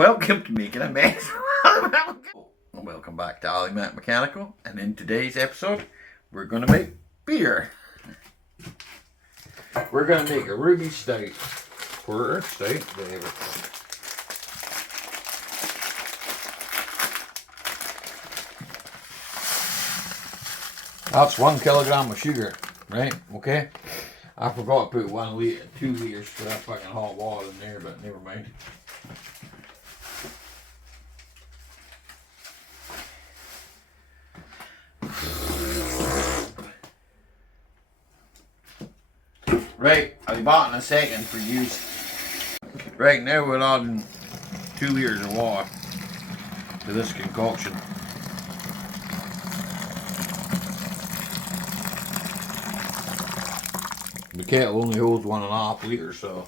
Welcome to Making a Mess. Welcome back to Ali Mac Mechanical, and in today's episode we're going to make beer. We're going to make a ruby stout. Porter stout, whatever. That's 1 kilogram of sugar, right? Okay. I forgot to put 1 litre, 2 litres for that fucking hot water in there, but never mind. Right, I'll be back in a second for use. Right, now we're adding 2 litres of water to this concoction. The kettle only holds 1.5 litres, so.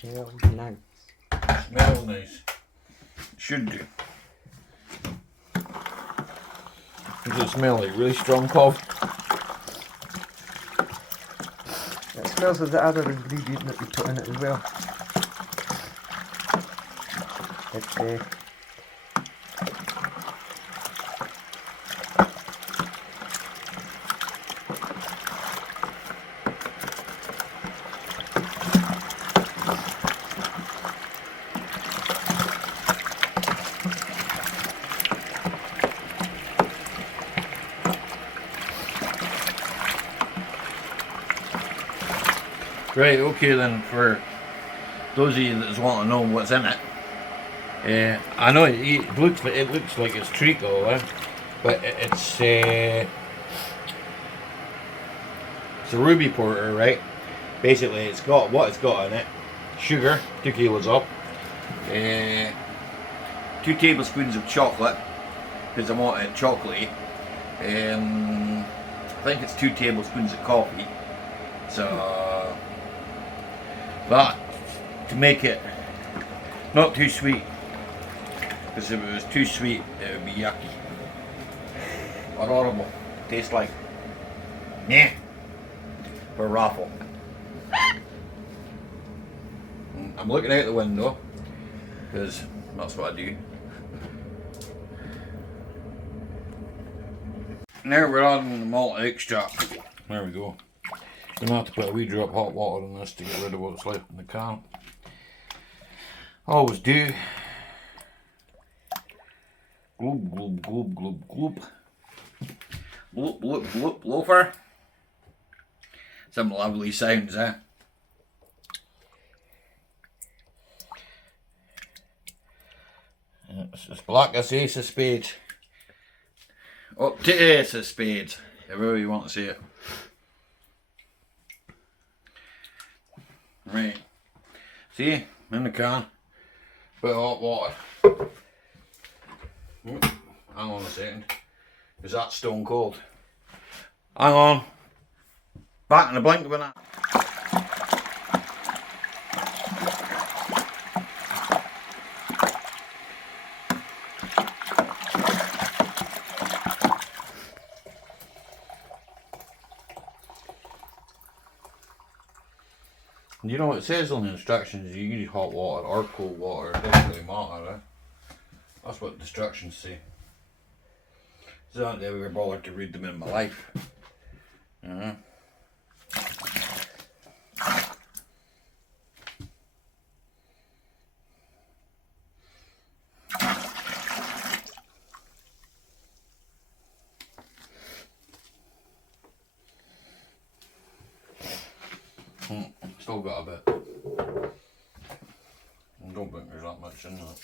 Smells nice. Smells nice. Should do. Does it smell like really strong coffee? It smells of the other ingredient that we put in it as well. It's Right, okay then, for those of you that just want to know what's in it, I know it looks like it's treacle, but it's a ruby porter, right? Basically, it's got what it's got in it: sugar, 2 kilos up, 2 tablespoons of chocolate, because I want it chocolatey. I think it's 2 tablespoons of coffee. So. But to make it not too sweet, because if it was too sweet it would be yucky or horrible. Tastes like meh for raffle. I'm looking out the window because that's what I do. Now we're adding the malt extract. There we go. I'm going to have to put a wee drop of hot water in this to get rid of what's left in the can. Always do. Gloop, gloop, gloop, gloop, gloop. Bloop, bloop, bloop, loafer. Some lovely sounds, eh? It's as black as ace of spades. Up to ace of spades, however you want to say it. Right, see, in the can, bit of hot water. Hang on a second, is that stone cold? Hang on, back in a blink of an eye. You know, it says on the instructions you use hot water or cold water, it doesn't really matter, eh? That's what the instructions say. So I don't ever bothered to read them in my life. Still got a bit. I don't think there's that much in that.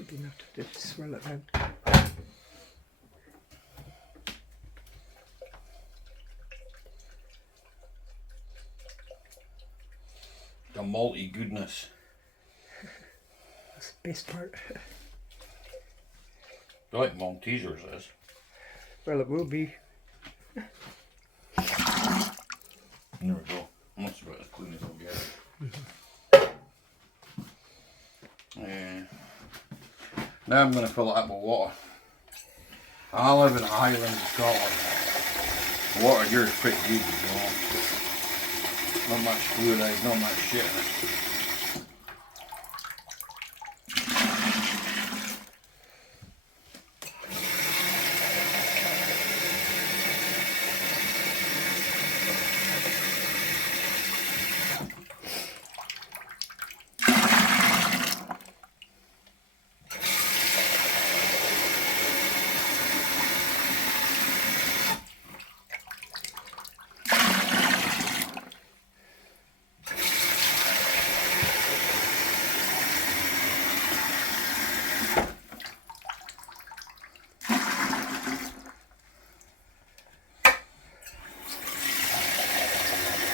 should be enough to just swirl it round. The malty goodness. That's the best part. I like Maltesers this. Well, it will be. There we go. That's about as clean as I'll get it. Now I'm going to fill it up with water. I live in the Highlands of Scotland. The water here is pretty good, you know. Not much fluoride, not much shit in it.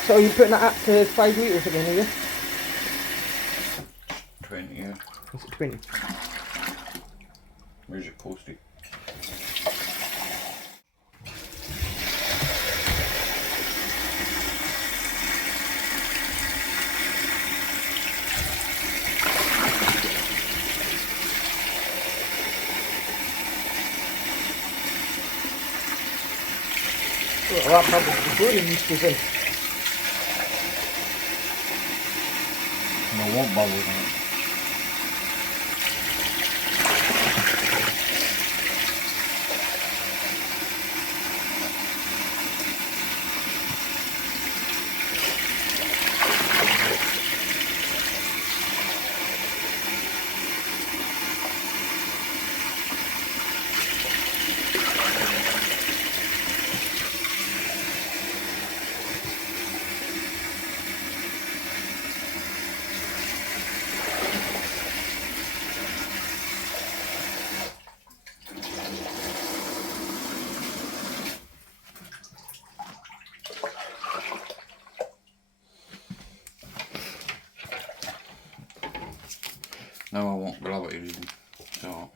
So you're putting it up to 5 litres again, are you? 20, yeah. Is it 20? Where's your postie? Well, that bubbles before the yeast goes in. No, it won't bubble in it. Now I won't gravity reading, so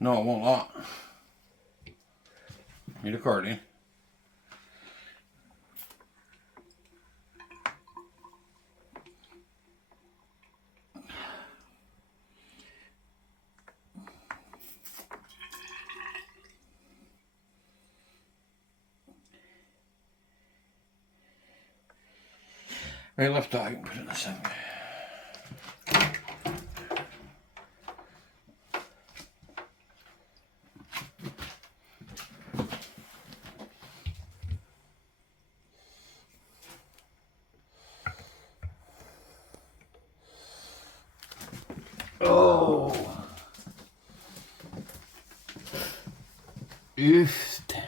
no, I won't that. You recording? Right, lift that out and put it in the sink. Oh, oofed.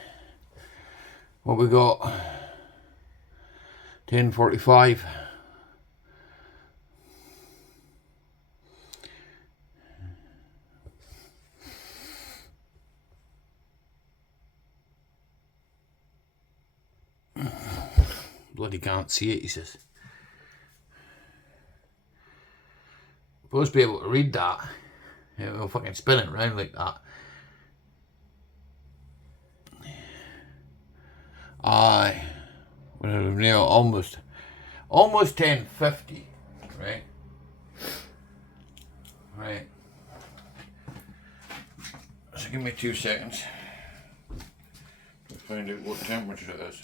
What we got? 10:45. Bloody can't see it, he says. Supposed to be able to read that. It'll fucking spin it around like that. Aye. We're now almost 10:50. Right? Right. So give me 2 seconds to find out what temperature it is.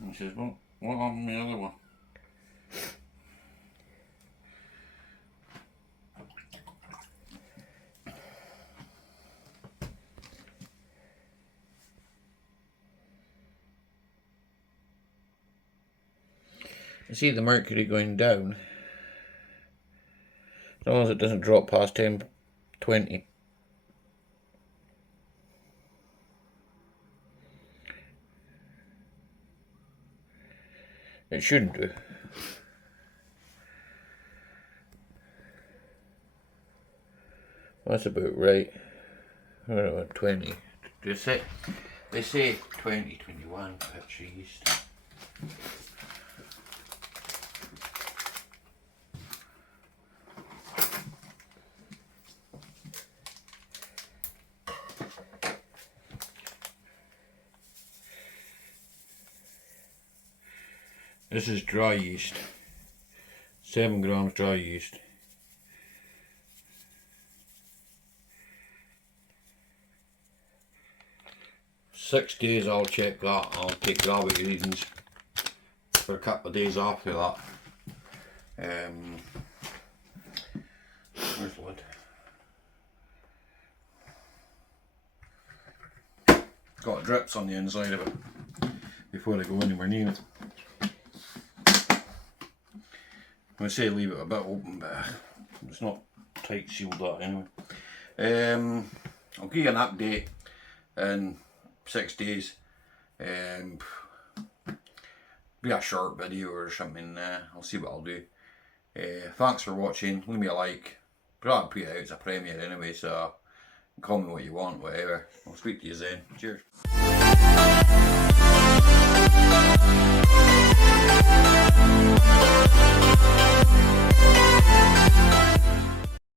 And he says, well, what on the other one? You see the mercury going down, as long as it doesn't drop past 10:20. It shouldn't do. That's about right. I don't know, 20. They say 20, 21 pitch yeast. This is dry yeast. 7 grams dry yeast. Six days I'll check that. I'll take gravity readings for a couple of days after that. Where's the lid? Got drips on the inside of it before I go anywhere near it. I say leave it a bit open, but it's not tight sealed that anyway. I'll give you an update in 6 days. Be a short video or something. I'll see what I'll do. Thanks for watching. Leave me a like. Probably put it out as a premiere anyway, so comment what you want, whatever. I'll speak to you then. Cheers.